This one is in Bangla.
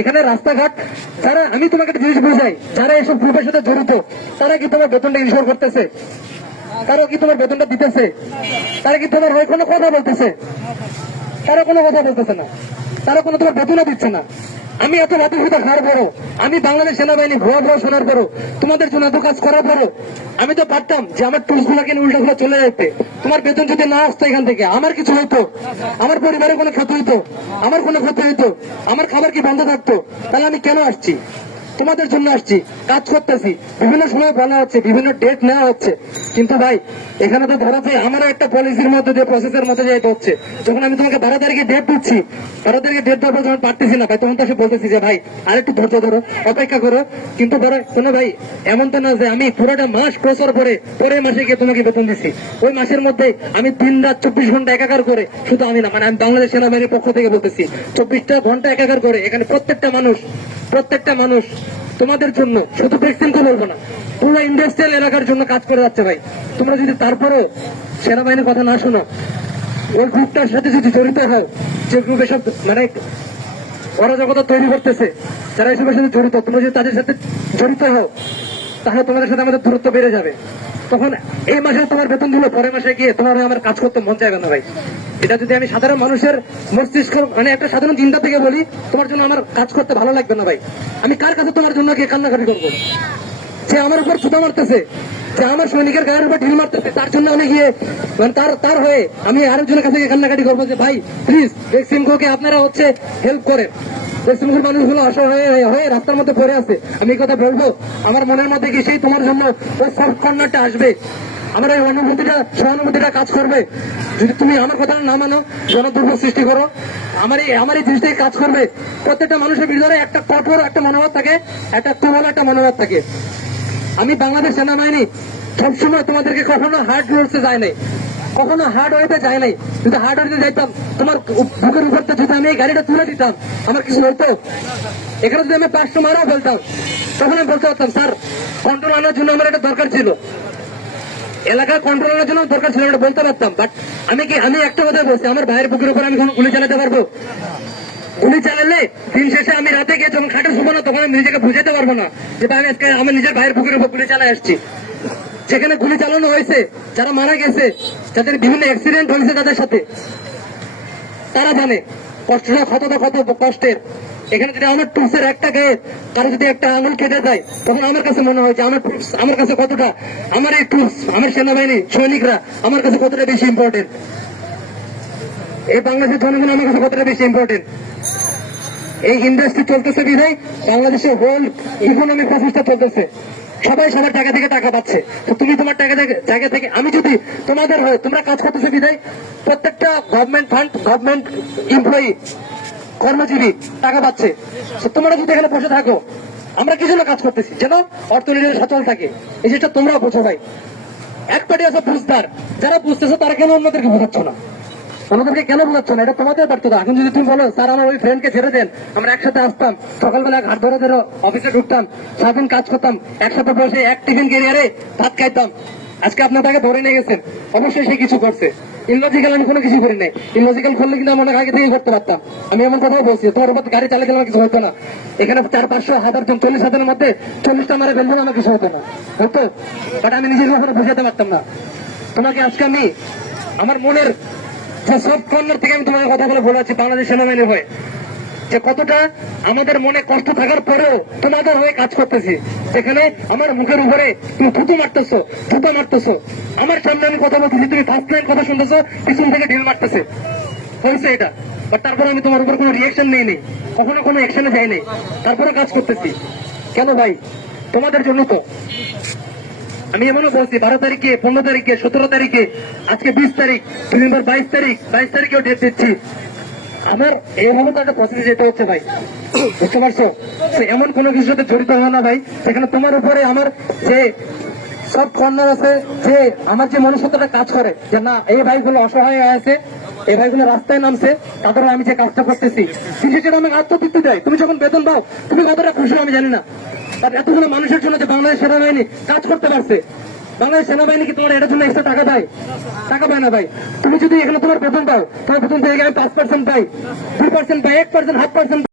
এখানে রাস্তাঘাট যারা, আমি তোমাকে একটা জিনিস বুঝাই, যারা এসব গ্রুপের সাথে জড়িত তারা কি তোমার বেতনটা ইনশোর করতেছে? তারা কি তোমার বেতনটা দিতেছে? তারা কি তোমার হয়ে কোনো কথা বলতেছে? তারা কোনো কথা বলতেছে না, তারা কোনো তোমার বেতনও দিচ্ছে না। আমি এত অতিরিক্ত হার বড়, আমি বাংলাদেশ সেনাবাহিনী ভুয়া ভুয়া শোনার পরও, তোমাদের জন্য এত কাজ করার পরও আমি তো পারতাম যে আমার টুলস গুলাকে উল্টা গুলো চলে যেতে। তোমার বেতন যদি না আসতো এখান থেকে, আমার কিছু হইতো, আমার পরিবারের কোনো ক্ষতি হইতো, আমার কোনো ক্ষতি হইতো, আমার খাবার কি বন্ধ থাকতো? তাহলে আমি কেন আসছি? তোমাদের জন্য আসছি, কাজ করতেছি, বিভিন্ন সময় বলা হচ্ছে, বিভিন্ন ডেট নেওয়া হচ্ছে, কিন্তু ভাই এখানে তো ধরা যায় আমারও একটা পলিসির মধ্যে দিয়ে, প্রসেসের মধ্যে যেতে হচ্ছে। যখন আমি তোমাকে 12 তারিখে ডেট দিচ্ছি, 12 তারিখে ডেট দেওয়ার পর যখন পারতেছি না ভাই, তখন তো এসে বলতেছি যে ভাই আরেকটু ধৈর্য ধরো, অপেক্ষা করো। কিন্তু ধরো কোনো ভাই এমন তো না যে আমি পুরোটা মাস প্রচার করে পরের মাসে গিয়ে তোমাকে বেতন দিচ্ছি। ওই মাসের মধ্যে আমি দিন রাত 24 ঘন্টা একাকার করে, শুধু আমি না, মানে আমি বাংলাদেশ সেনাবাহিনীর পক্ষ থেকে বলতেছি, 24টা ঘন্টা একাকার করে এখানে প্রত্যেকটা মানুষ তোমাদের জন্য, শুধু প্রেসিডেন্টকে বলবো না, পুরো ইন্ডাস্ট্রিয়াল এলাকার জন্য কাজ করে যাচ্ছে ভাই। তোমরা যদি তারপরেও সেনাবাহিনীর কথা না শোনো, ওই গ্রুপটার সাথে যদি জড়িত হও, যে গ্রুপ এসব মানে অরাজকতা তৈরি করতেছে, যারা এসবের সাথে জড়িত, তোমরা যদি তাদের সাথে জড়িত হও, তাহলে তোমাদের সাথে আমাদের দূরত্ব বেড়ে যাবে। তখন এই মাসে তোমার বেতন দিল, পরের মাসে গিয়ে তোমার আমার কাজ করতে মন চাইবে না ভাই। এটা যদি আমি সাধারণ মানুষের মস্তিষ্ক, মানে একটা সাধারণ চিন্তা থেকে বলি, তোমার জন্য আমার কাজ করতে ভালো লাগবে না ভাই। আমি কার কাছে তোমার জন্য গিয়ে কান্নাকাটি করবো? যে আমার উপর ছুতা মারতেছে, যে আমার সৈনিকের গায়ের উপর ঢিল মারতেছে, তার জন্য আমি গিয়ে মানে তার হয়ে আমি আরেকজনের কাছে গিয়ে কান্নাকাটি করবো যে ভাই প্লিজ সিমকোকে আপনারা হচ্ছে হেল্প করেন। পশ্চিমবঙ্গের মানুষগুলো অসহায় হয়ে রাস্তার মধ্যে পড়ে আছে। আমি এই কথা বলবো, আমার মনের মধ্যে কি সেই তোমার জন্য ওই সফট কর্নারটা আসবে, আমার এই সহানুভূতিটা কাজ করবে। যদি তুমি আমার কথা না মানো, জনদুর্ভোগ সৃষ্টি করো, আমার এই জিনিসটাই কাজ করবে। প্রত্যেকটা মানুষের ভিতরে একটা কঠোর একটা মনোভাব থাকে, একটা কোমল একটা মনোভাব থাকে। আমি বাংলাদেশ সেনাবাহিনী সবসময় তোমাদেরকে কখনো হার্ড রোডসে যায় নাই, কখনো হার্ড ওয়েতে যায় নাই। যদি হার্ড ওয়েতে যাইতাম, তোমার বুকের উপর যদি আমি এই গাড়িটা তুলে দিতাম, আমার কিছু হইতো? এখানে যদি আমি 500 মারাও বলতাম, তখন আমি বলতে পারতাম স্যার কন্ট্রোল আনার জন্য আমার এটা দরকার ছিল, এলাকা কন্ট্রোল আনার জন্য দরকার ছিল, এটা বলতে পারতাম। বাট আমি একটা কথা বলছি, আমার ভাইয়ের বুকের উপর আমি গুলি চালাতে পারবো? গুলি চালালে দিন শেষে আমি রাতে গিয়ে যখন খাটে শুবো না, তখন আমি নিজেকে বুঝাতে পারবো না যে আমি আজকে আমার নিজের ভাইয়ের বুকের উপর গুলি চালাই আসছি। যেখানে গুলি চালানো হয়েছে, যারা মারা গেছে, যাদের বিভিন্ন অ্যাক্সিডেন্ট হয়েছে তাদের সাথে, তারা জানে কষ্টটা কতটা কত কষ্টের। এখানে যদি আমার টুলসের একটা গায়ে কারো যদি একটা আঙুল কেটে যায়, তখন আমার কাছে মনে হয় যে আমার টুলস আমার কাছে কতটা, আমার এই টুলস, আমার সেনাবাহিনী সৈনিকরা আমার কাছে কতটা বেশি ইম্পর্টেন্ট, এই বাংলাদেশের জনগণ আমার কাছে কতটা বেশি ইম্পর্টেন্ট। এই ইন্ডাস্ট্রি চলতেছে বিধায় বাংলাদেশের হোল ইকোনমিক প্রসেসটা চলতেছে, সবাই সবার টাকা থেকে টাকা পাচ্ছে। তো তুমি তোমার টাকা থেকে জায়গা থেকে, আমি যদি তোমাদের হয়, তোমরা কাজ করতেছে বিধায় প্রত্যেকটা গভর্নমেন্ট ফান্ড, গভর্নমেন্ট এমপ্লয়ি, কর্মজীবী টাকা পাচ্ছে। তোমরা যদি এখানে বসে থাকো, আমরা কি জন্য কাজ করতেছি? যেন অর্থনীতি সচল থাকে। এই জিনিসটা তোমরাও বোঝো ভাই। এক পার্টি আছে বুঝদার, যারা বুঝতেছো তারা কেন অন্যদেরকে বোঝাচ্ছ না? আমাদেরকে কেন বোঝাচ্ছ না? এটা তোমাদের ব্যর্থতা। এখন যদি তুমি বলো স্যার আমার ওই ফ্রেন্ডকে ছেড়ে দেন, আমরা একসাথে আসতাম, সকালবেলা ঘাট ধরে ধরে অফিসে ঢুকতাম, সারাদিন কাজ করতাম, একসাথে বসে এক টিফিন ক্যারিয়ারে ভাত খাইতাম, আজকে আপনার তাকে ধরে নিয়ে গেছেন, অবশ্যই সে কিছু করছে। ইনলজিক্যাল আমি কোনো কিছু করি নাই। ইনলজিক্যাল করলে কিন্তু আমার আগে থেকে করতে পারতাম। আমি এমন কথাও বলছি, তোমার উপর গাড়ি চালিয়ে দিলে আমার কিছু হতো না। এখানে 400-500 1000 জন, 40,000-এর মধ্যে 40টা মারে ফেললে আমার কিছু হতো না, হতো। বাট আমি নিজের কখনো বুঝাতে পারতাম না তোমাকে। আজকে আমি আমার মনের সব কর্নার থেকে আমি তোমাকে কথা বলে আছি বাংলাদেশ সেনাবাহিনীর হয়ে, যে কতটা আমাদের মনে কষ্ট থাকার পরেও তোমাদের হয়ে কাজ করতেছি। যেখানে আমার মুখের উপরে তুমি থুতু মারতেছো, থুতো মারতেছো, আমার সামনে আমি কথা বলতেছি, তুমি ফার্স্ট লাইন কথা শুনতেছো, পিছন থেকে ঢিল মারতেছে, হয়েছে এটা। বাট তারপরে আমি তোমার উপর কোনো রিয়েকশন নেই, কখনো কোনো অ্যাকশনে যাইনি, তারপরে কাজ করতেছি। কেন ভাই? তোমাদের জন্য তো। আমি এমনও বলছি 12 তারিখে, 15 তারিখে, 17 তারিখে, আজকে 20 তারিখ, 22 তারিখেও ডেট দিচ্ছি। আমার এইভাবে তো একটা প্রসেসে যেতে হচ্ছে ভাই, বুঝতে পারছো? এমন কোনো কিছুর সাথে জড়িত হয় না ভাই, সেখানে তোমার উপরে আমার যে সব কর্নার আছে, যে আমার যে মনুষ্যত্বটা কাজ করে, যে না এই ভাইগুলো অসহায় আছে, এই ভাইগুলো রাস্তায় নামছে, তাদেরও আমি যে কাজটা করতেছি, কিন্তু সেটা আমাকে আত্মতৃপ্তি দেয়। তুমি যখন বেতন পাও, তুমি কতটা খুশি আমি জানি না। তার এতগুলো মানুষের জন্য যে বাংলাদেশ সেনাবাহিনী কাজ করতে পারছে, বাংলাদেশ সেনাবাহিনী কি তোমার এটার জন্য এক্সট্রা টাকা দেয়? টাকা পায় না ভাই। তুমি যদি এখানে তোমার বেতন পাও, তোমার বেতন থেকে আমি 5% পাই, 2% পাই, 1%, 0.5%